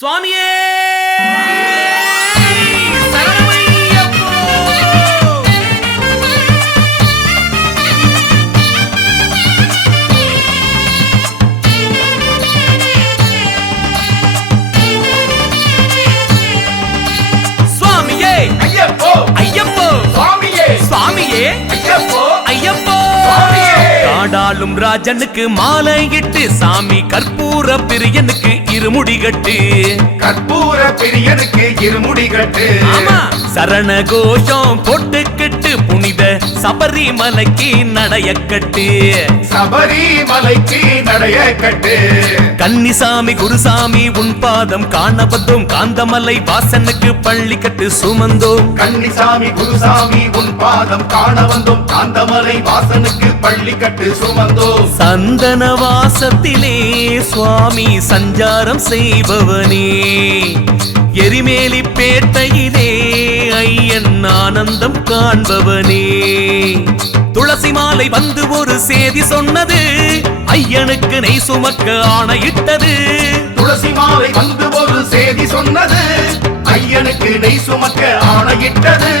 சுவாமியே காடாளும் ராஜனுக்கு மாலையிட்டு சாமி கற்பூர பிரியனுக்கு இருமுடி கட்டு. கற்பூர பிரியனுக்கு இருமுடி கட்டு. ஆமா. சரண கோஷம் போட்டுக்கிட்டு சபரிமலைக்கு நடைய கட்டு சபரிமலைக்கு நடைய கட்டு கன்னிசாமி குருசாமி உன் பாதம் காண வந்தோம் காந்தமலை வாசனுக்கு பள்ளி கட்டு சுமந்தோம். கன்னிசாமி குருசாமி உன் பாதம் காண வந்தோம் காந்தமலை வாசனுக்கு பள்ளி கட்டு சுமந்தோம். சந்தன வாசத்திலே சுவாமி சஞ்சாரம் செய்பவனே. எரிமேலி பேட்டையிலே ஐயன் ஆனந்தம் காண்பவனே. துளசி மாலை வந்து ஒரு சேதி சொன்னது ஐயனுக்கு நெய் சுமக்க ஆணையிட்டது. துளசி மாலை வந்து ஒரு செய்தி சொன்னது ஐயனுக்கு நெய் சுமக்க ஆணையிட்டது.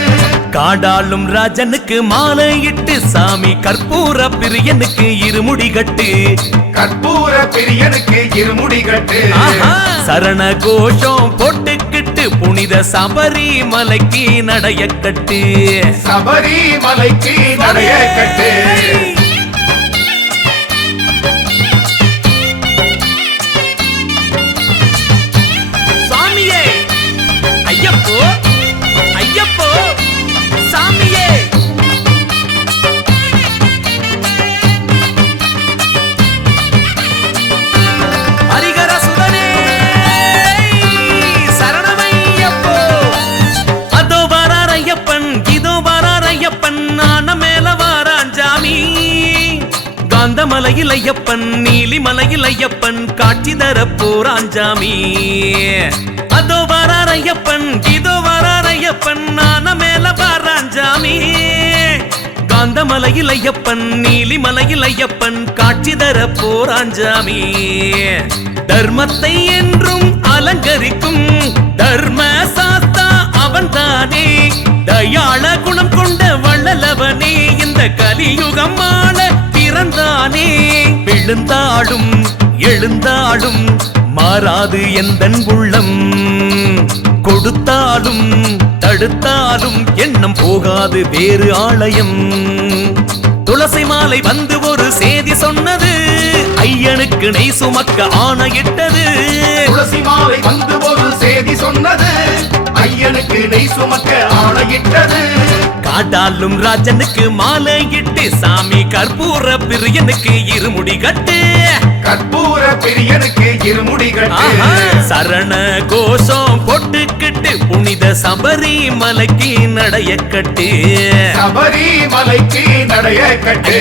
காடாளும் ராஜனுக்கு மாலையிட்டு சாமி கற்பூர பிரியனுக்கு இருமுடி கட்டு. கற்பூர பிரியனுக்கு இருமுடி கட்டு! சரண கோஷம் புனித சபரிமலைக்கு நடைய கட்டு சபரிமலைக்கு நடைய கட்டு மலையில் ஐயப்பன் நீலி மலையில் ஐயப்பன் காட்சி தர போராஞ்சாமி அதோ வரார் ஐயப்பன் இதோ வரார் ஐயப்பன் நான மேல வாரான் காந்த மலையில் ஐயப்பன் நீலி மலையில் ஐயப்பன் காட்சி தர போராஞ்சாமி தர்மத்தை என்றும் அலங்கரிக்கும் தர்ம சாஸ்தா அவன்தானே. தயாள குணம் கொண்ட வள்ளலவனே. இந்த கலியுகம் ஆள எழுந்தாடும் எழுந்தாடும் மாறாது எந்தன் உள்ளம். கொடுத்தாலும் தடுத்தாலும் எண்ணம் போகாது வேறு ஆலயம். துளசி மாலை வந்து ஒரு சேதி சொன்னது ஐயனுக்கு நெய் சுமக்க ஆணையிட்டது. துளசி மாலை வந்து ஒரு செய்தி சொன்னது ஐயனுக்கு நெய் சுமக்க ஆணையிட்டது. காட்டாலும் ராஜனுக்கு மாலையிட்டு சாமி கற்பூர பிரியனுக்கு இருமுடி கட்டு. கற்பூர பிரியனுக்கு இருமுடி கட்டு! சரண கோஷம் போட்டுக்கிட்டு புனித சபரிமலைக்கு நடைய கட்டு. சபரிமலைக்கு நடைய கட்டு.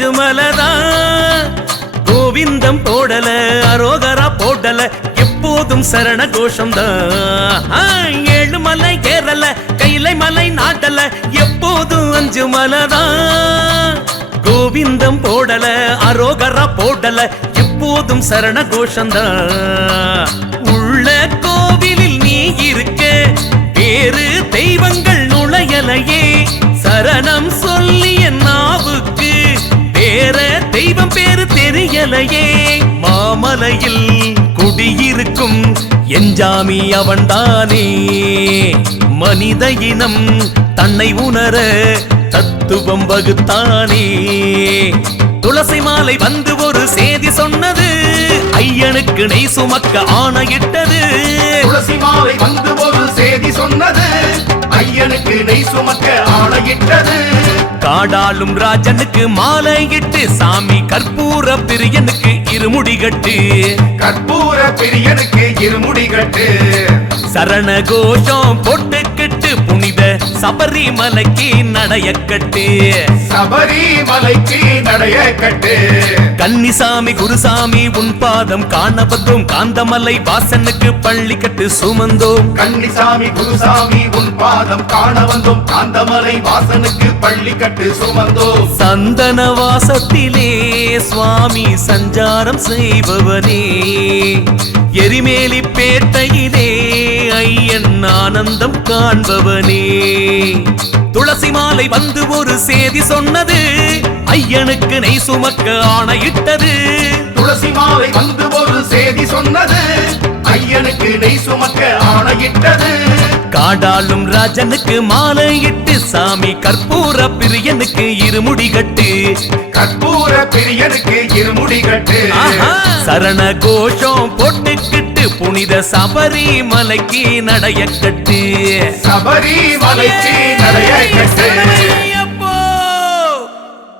எப்போதும் கோவிந்தம் போடல அரோகரா போடல எப்போதும் சரண கோஷம் தான் ஏழுமலை ஏறல கைலை மலை நாட்டல எப்போதும் அஞ்சு மலதான் கோவிந்தம் போடல அரோகரா போடல எப்போதும் சரண கோஷம் தான் உள்ள கோவிலில் நீ இருக்க வேறு தெய்வங்கள் நுழையலையே சரணம் சொல்லிய மாமலையே மாமலையில் குடியிருக்கும் எஞ்சாமி அவன்தானே. மனித இனம் தன்னை உணர தத்துவம் வகுத்தானே. துளசி மாலை வந்து ஒரு சேதி சொன்னது ஐயனுக்கு நெய் சுமக்க ஆணையிட்டது. துளசி மாலை வந்து ஒரு செய்தி சொன்னது ஐயனுக்கு நெய் சுமக்க ஆணையிட்டது. காடாளும் ராஜனுக்கு மாலையிட்டு சாமி கற்பூர பிரியனுக்கு இருமுடி கட்டு. கற்பூர பிரியனுக்கு இருமுடி கட்டு. சரண கோஷம் போட்டுக்கிட்டு புனித சபரிமலைக்கு நடையக்கட்டு. சபரிமலைக்கு நடைய கட்டு கன்னிசாமி குருசாமி உன் பாதம் காண வந்தோம் காந்தமலை வாசனுக்கு பள்ளி கட்டு சுமந்தோம். கன்னிசாமி குருசாமி உன் பாதம் காண வந்தோம் காந்தமலை வாசனுக்கு பள்ளி கட்டு சுமந்தோம். சந்தன வாசத்திலே சுவாமி சஞ்சாரம் செய்பவனே. எரிமேலி பேட்டையிலே ஐயன் ஆனந்தம் காண்பவனே. துளசி மாலை வந்து ஒரு செய்தி சொன்னது ஐயனுக்கு நெய் சுமக்க ஆணையிட்டது. துளசி மாலை வந்து ஒரு செய்தி சொன்னது ஐயனுக்கு நெய் சுமக்க ஆணையிட்டது. காடாளும் ராஜனுக்கு மாலையிட்டு சாமி கற்பூர பிரியனுக்கு இருமுடி கட்டு. கற்பூர பிரியனுக்கு இருமுடி கட்டு! சரண கோஷம் போட்டுக்கிட்டு புனித சபரிமலைக்கு நடைய கட்டு. சபரிமலைக்கு நடைய கட்டு.